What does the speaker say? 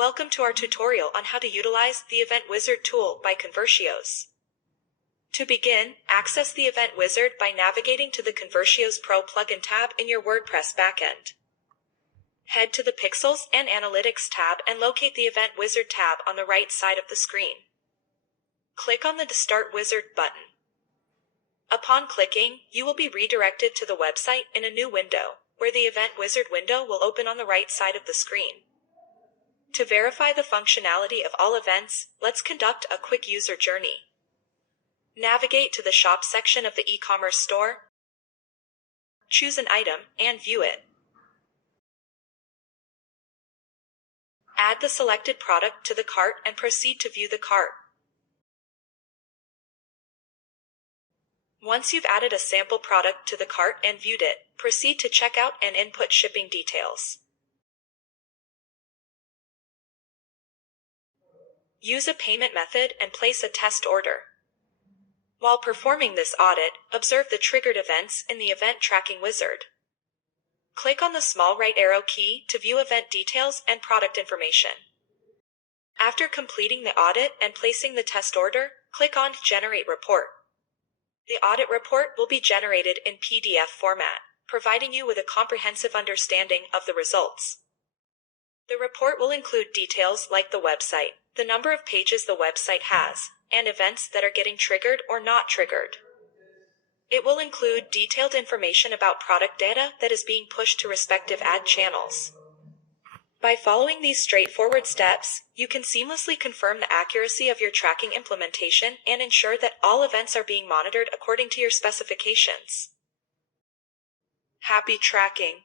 Welcome to our tutorial on how to utilize the Event Wizard tool by Conversios. To begin, access the Event Wizard by navigating to the Conversios Pro plugin tab in your WordPress backend. Head to the Pixels and Analytics tab and locate the Event Wizard tab on the right side of the screen. Click on the Start Wizard button. Upon clicking, you will be redirected to the website in a new window, where the Event Wizard window will open on the right side of the screen. To verify the functionality of all events, let's conduct a quick user journey. Navigate to the Shop section of the e-commerce store, choose an item, and view it. Add the selected product to the cart and proceed to view the cart. Once you've added a sample product to the cart and viewed it, proceed to checkout and input shipping details. Use a payment method and place a test order. While performing this audit, observe the triggered events in the Event Tracking Wizard. Click on the small right arrow key to view event details and product information. After completing the audit and placing the test order, click on Generate Report. The audit report will be generated in PDF format, providing you with a comprehensive understanding of the results. The report will include details like the website, the number of pages the website has, and events that are getting triggered or not triggered. It will include detailed information about product data that is being pushed to respective ad channels. By following these straightforward steps, you can seamlessly confirm the accuracy of your tracking implementation and ensure that all events are being monitored according to your specifications. Happy tracking!